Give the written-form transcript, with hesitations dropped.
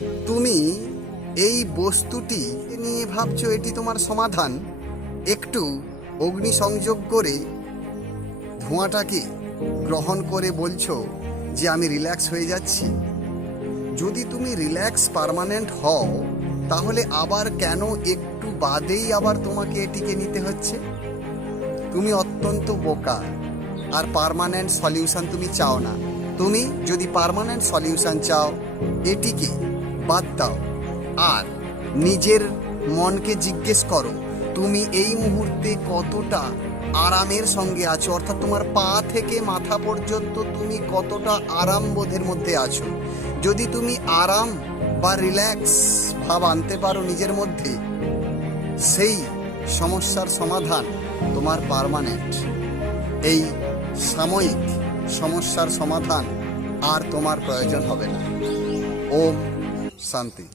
তুমি এই বস্তুটি নিয়ে ভাবছো এটি তোমার সমাধান, একটু অগ্নিসংযোগ করে ধোঁয়াটাকে গ্রহণ করে বলছো যে আমি রিল্যাক্স হয়ে যাচ্ছি। যদি তুমি রিল্যাক্স পার্মানেন্ট হও, তাহলে আবার কেন একটু বাদেই আবার তোমাকে এটিকে নিতে হচ্ছে? তুমি অত্যন্ত বোকা, আর পার্মানেন্ট সলিউশন তুমি চাও না। তুমি যদি পার্মানেন্ট সলিউশন চাও, এটিকে বাদ দাও আর নিজের মনকে জিজ্ঞেস করো তুমি এই মুহূর্তে কতটা আরামের সঙ্গে আছো, অর্থাৎ তোমার পা থেকে মাথা পর্যন্ত তুমি কতটা আরাম বোধের মধ্যে আছো। যদি তুমি আরাম বা রিল্যাক্স ভাব আনতে পারো নিজের মধ্যে, সেই সমস্যার সমাধান তোমার পার্মানেন্ট। এই সাময়িক সমস্যার সমাধান আর তোমার প্রয়োজন হবে না। ওম শান্তি।